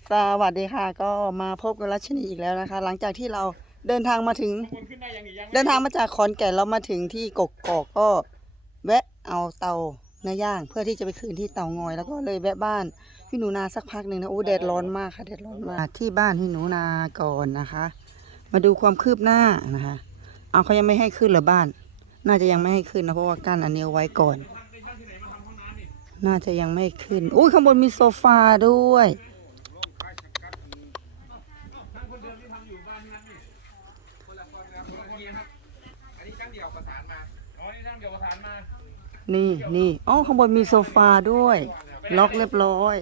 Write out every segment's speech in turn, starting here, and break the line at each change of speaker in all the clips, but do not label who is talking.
สวัสดีค่ะก็มาพบกับรัชนีอีกแล้วนะคะ หลังจากที่เราเดินทางมาถึงเดินทางมาจากขอนแก่นเรามาถึงที่กกอกก็แวะเอาเตาเนื้อย่างเพื่อที่จะไปคืนที่เตางอยแล้วก็เลยแวะบ้านพี่หนูนาสักพักหนึ่งนะโอ้แดดร้อนมากค่ะแดดร้อนมากที่บ้านพี่หนูนาก่อนนะคะ มาดูความคืบหน้านะคะเอาเขายังไม่ให้ขึ้นเหรอบ้าน น่าจะยังไม่ให้ขึ้นนะเพราะว่ากั้นอันนี้เอาไว้ก่อน น่าจะยังไม่ขึ้นอุ้ยข้างบนมีโซฟาด้วยนี่อ๋อข้างบนมีโซฟาด้วยล็อกเรียบร้อย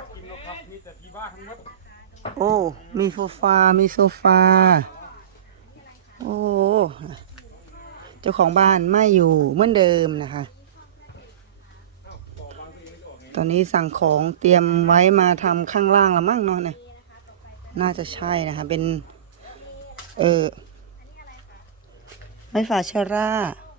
โอ้มีโซฟาโอ้เจ้าของบ้านไม่อยู่เหมือนเดิมนะคะตอนนี้สั่งของเตรียมไว้มาทำข้างล่างละมั้งเนาะเนี่ยน่าจะใช่นะคะเป็นไม้ฝาเชอร่า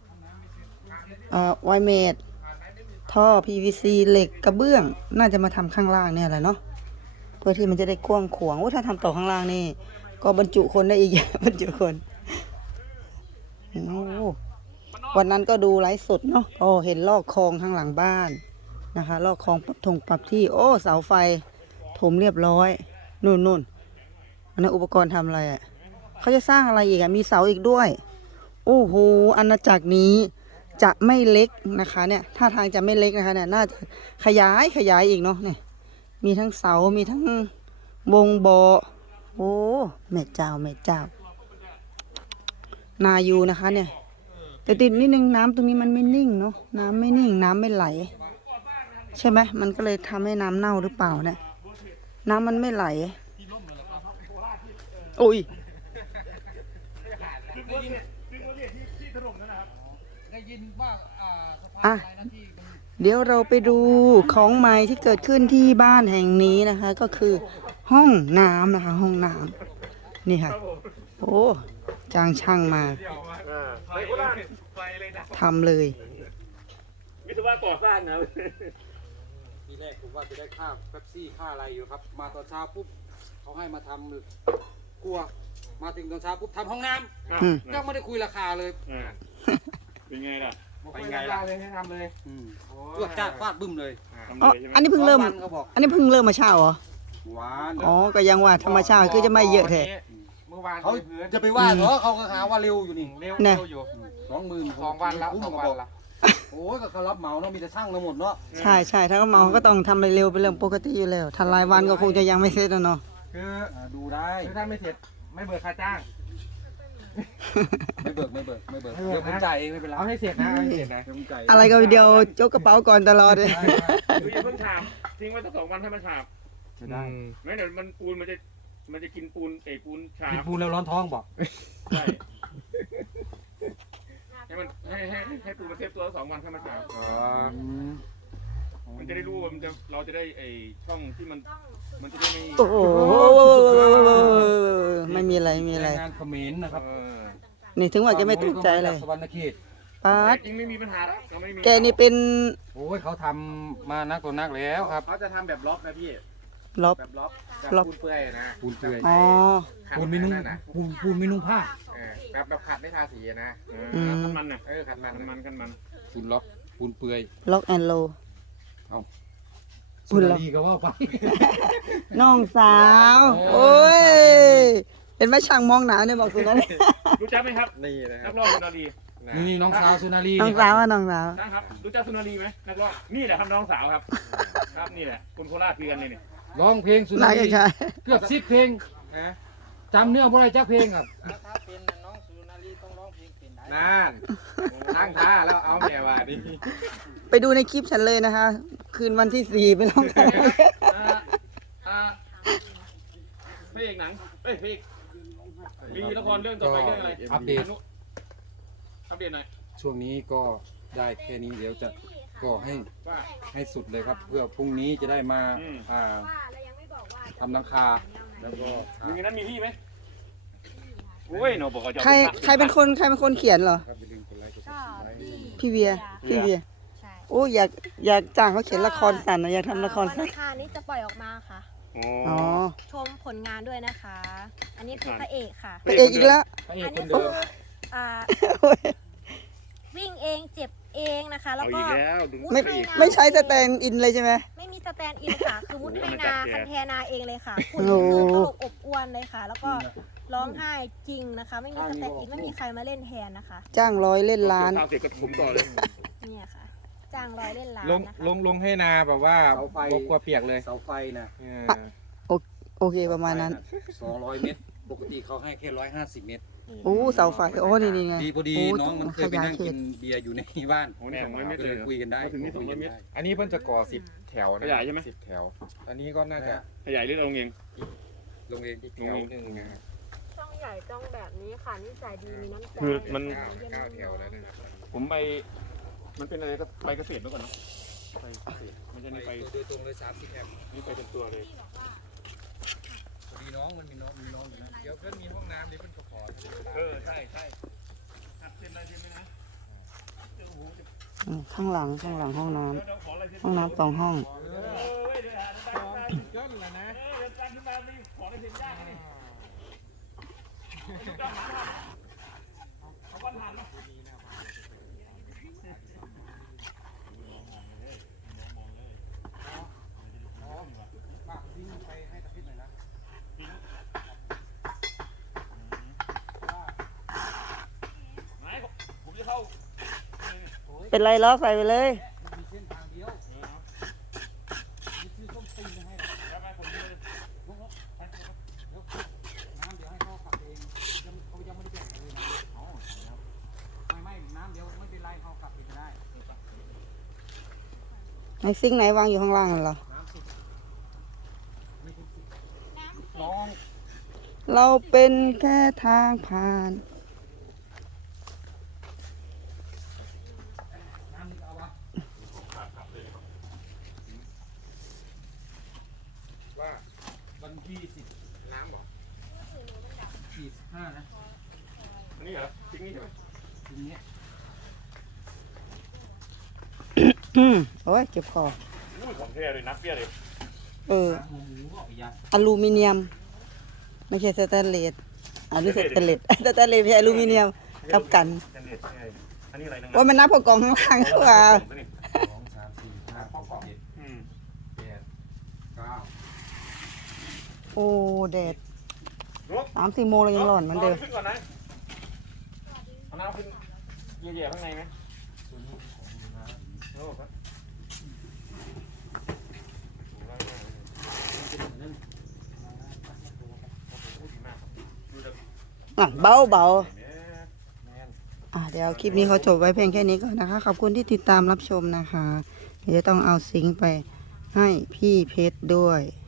ไวเมดท่อ PVC เหล็กกระเบื้องน่าจะมาทำข้างล่างเนี่ยแหละเนาะเพื่อที่มันจะได้กว้างขวางว่าถ้าทำต่อข้างล่างนี่ก็บรรจุคนได้อีก บรรจุคนวันนั้นก็ดูไลฟ์สดเนาะก็เห็นลอกคลองข้างหลังบ้านนะคะลอกคลองปรับที่โอ้เสาไฟถมเรียบร้อยนู่นอันนั้นอุปกรณ์ทำอะไรอ่ะเขาจะสร้างอะไรอีกอ่ะมีเสาอีกด้วยโอ้โหอาณาจักรนี้จะไม่เล็กนะคะเนี่ยท่าทางจะไม่เล็กนะคะเนี่ยน่าจะขยายอีกเนาะเนี่ยมีทั้งเสามีทั้งวงบ่อโอ้แม่เจ้านายูนะคะเนี่ยแต่ติดนิดนึงน้ำตรงนี้มันไม่นิ่งเนาะน้ำไม่นิ่งน้ำไม่ไหลใช่ไหมมันก็เลยทำให้น้ำเน่าหรือเปล่าเนี่ยน้ำมันไม่ไหลโอ้ยเดี๋ยวเราไปดูของใหม่ที่เกิดขึ้นที่บ้านแห่งนี้นะคะก็คือห้องน้ำนะคะห้องน้ำนี่ค่ะโอ้จ้างช่างมาทำเลย
วิศวะก่อสร้างนะ
ทีแรกผมว่าจะได้ค่าเป๊ปซี่ค่าอะไรอยู่ครับมาตอนเช้าปุ๊บเขาให้มาทำครัวมาถึงตอนเช้าปุ๊บทำห้องน้ำยังไม่ได้คุยราคาเลย
เป็นไงล่ะ
ไปไงล่ะเลยให้ทำเลยตรวจจ้าฟาดบึ้มเลย
อันนี้เพิ่งเริ่มมาเช้าเหรอ
หวาน
อ๋อก็ยังว่าธรรมชาติคือจะไม่เยอะแท้
เมื่อวานเขาจะไปว่าเหรอเขาก็หาว่าเร็วอยู่นี่
เร็ว
อยู่2,000 วันละโอ้ยก็เขารับเหมาเนาะมีแต่ช่างทั้งหมดเนาะ
ใช่ถ้าเขาเหมาก็ต้องทำเร็วเป็นเรื่องปกติอยู่แล้วทันรายวันก็คงจะยังไม่เสร็จเนาะ
คือดูได้
คือถ้าไม่เสร็จไม่เบิกค่าจ้าง
ไม่เบิกเดี๋ยวผมจ่ายเองไม่เป็นไร
เอาให้เสร็จนะ
อะไรก็เดียวจกกระเป๋าก่อนตลอดเลย
อย่าเพิ่งถามทิ้งไว้สัก2 วันให้มันฉาบ
ได้
ไม่เดี๋ยวมันปูนมันจะกินปูนปูนฉาบ
กินปูนแล้วร้อนท้องบอก
ใช่ให้มันให้ปูนมันเซฟตัว2 วันให้มันฉาบมันจะได้รู้ว่าเราจะได้ช่องที่มันจะได้ไม่
โอ้โหไม่มีอะไร
งานเขมรนะครับ
นี่ถึงว่าแกไม่ตกใจเลย
สวรรณเขต
ป้า
จริงไม่มีปัญหาแล้ว
แกนี่เป็น
โอ้ยเขาทำมานักตัวนักแล้วครับ
เขาจะทำแบบล็อกนะพี่แบบล็อกปูนเปื่อยนะ
ปูนเปื่อย
อ๋อ
ปูนไม่นุ่งผ้า
แบบขัดไม่ทาสีนะขัดมันนะขัดมัน
ปูนล็อกปูนเปื่อย
ล็อกแอนโล
เอาสุนารีก็ว่าไป
น้องสาวโอ้ยเป็นแม่ช่างมองหนาเนี่ยบอกสุนารี
รู้จักไหมครับนี่นะครับนักร้องสุนารี
นี่น้องสาวสุนารี
น้องสาว
นะครับรู้จักสุนารีไหมนักร้องนี่แหละครับน้องสาวครับครับนี่แหละคนโคราชเพื่อนนี่
ร้องเพลงสุนารีเกือบ10 เพลงจำเนื้อบ่ได้จักเพลงครับ
ถ้าเป็นน้องสุนารีต้องร้องเพลงเป็นได้
นั่นตั้งท่าแล้วเอาแม่ว่าดิ
ไปดูในคลิปฉันเลยนะคะคืนวันที่4ไปร้องกัน
พระเอกหนังพระเอกมีละครเรื่องต่อไปเรื่องอะไร
อัปเดต
หน่อย
ช่วงนี้ก็ได้แค่นี้เดี๋ยวจะก็ให้สุดเลยครับเพื่อพรุ่งนี้จะได้มาทำหลังคาแล้วก็
มีนั้นมีพี่ไหมโอ้ยโนบอก
ใครเป็นคนเขียนเหรอพี่เวียโอ้อยากจ้างเขาเขียนละครสั้นนะอยากทำละครสั้น
ราคานี้จะปล่อยออกมาค่ะ
อ๋อ
อ๋อ
ชมผลงานด้วยนะคะ อันนี้คือพระเอกค่ะ
พระเอกอีกแล้ว
พระเอ
อั
ก
น
ค
นี้
น
คื
เดิ
อ
ม
อ่าวิ่งเองเจ็บเองนะคะ แล้ว
เอา
ก็
อีกแล้วดู
ไม่
พระเอก
ไม่ใช้สแตนด์อินเลยใช่ไหม
ไม่มีสแตนด์อินค่ะ คือมุดให้นา
โอ้โห
คันแทนาเองเลยค่ะ
โอ้
คุณ
โห
คือตลกอบอวนเลยค่ะ แล้วก็ร้องไห้จริงนะคะ ไม่มีสแตนด์อินไม่มีใครมาเล่นแทนนะคะ
จ้างร้อยเล่นล้าน
ข้าวเสร็จก็ผมต่อเลย
เนี่ยค่ะ จ้างร้อยเล่นล้าน
ลง
นะคะ
ลงให้นาแบบว่า
เสาไฟ
บอกกลัวเปียกเลย
เสาไฟนะ
เออ
โอเคประมาณนั้น
200 เมตร ปกติเขาให้แค่150 เมตร
โอ้เสาไฟโอ้นี่ไง
ดีพอดี
โ
น้องมันเคยไปนั่ง
ข
กิ
ยาย
นเบียร์อยู่ในบ้าน
โอ้เนี่ย200 เมตร
ก็
เล
เลย ยคุยกันได้
มาถึงนี่200 เมตร
อันนี้เพิ่นจะก่อ10 แถวนะ
ขยายใช่ไหม
10 แถว อันนี้ก็น่าจะ
ขยายหรือเอาเอง
ลงเอง
อีกแถวหนึ่งนะครับ
ช่องใหญ่ต้องแบบนี้ค่ะนิสัยดีมีน้ำใจ
คือมัน
เก้าแถวแล้วนะครับ
ผมไป มันเป็นอะไรก็ไปเกษตรด้วยก่อนเนาะไปเกษตรมันจะนี่ไป
โดยตรงเลย30 แอมป์
นี่ไปเป็นตัวเลย
พอดีน้องมันมีน้องอยู่นะ
เดี๋ยวเพิ่นมีห้องน้ำเดี๋ยวเพิ่นก็ขอ
ใช่หัดเส้นอะไรเส้นไหมนะ
ข้างหลังห้องน้ำ
เดี๋ยวขออะไรเส้น
ห้องน้ำสองห้อง
เว้ยเดี๋ยวหาตั้งขึ้นมา
ก็แล้วนะ
เดี๋ยวตั้งขึ้นมาไม่ขออะไรเส้นยากนี่เอาก้อนหันเนาะ
ฝากซิงไปให้ตะพิษหน่อยนะ
ไหนผมจะเข้า
เป็นไรล้อใส่ไปเลย
มีเส้นทางเดียวมีซื้อส้มตีนมาให้นะ
แล้วไปผมจะเลย
ลงรถไปเดี๋ยวน้ำเดี๋ยวให้เขาขับเองเขายังไม่ได้แบ่งเลยนะไม่น้ำเดี๋ยวไม่เป็นไรเขาขับเองก็ได้
ในซิงค์ไหนวางอยู่ข้างล่างนั่นเหรอ
น้อง
เราเป็นแค่ทางผ่าน
น้ำนี่เอาวะว่าวันที่10น้ำบอก45นะ
อันนี้เหรอทิ้งนี่ใช่ไหม
ทีนี้
โอ้ยเจ็บคอ
อุ้ยของแท้เลยนักเปี้ยเลย
เออ
หมูบอกอีกอย่าง
อลูมิเนียม ไม่ใช่สแตนเลสหรือสแตนเลส สแตนเลสไม่ใช่อลูมิเนียมกับกัน
อันนี้อันนี้อะไรนะ
ว่ามันนับกับกล่องข้างล่างหรือเปล่า
2 3 4 5 6 7
อืม
8 9
โอ้แดด
รบ
3-4 โมงเรายังร้อนเหมือนเดิม
ขึ้นก่อนนะเอาน้ำขึ้นเยี่ยๆข้างในไหมโอ้ครับ
เบาๆเดี๋ยวคลิปนี้เขาจบไว้เพียงแค่นี้ก่อนนะคะ ขอบคุณที่ติดตามรับชมนะคะ เดี๋ยวจะต้องเอาซิงค์ไปให้พี่เพชรด้วย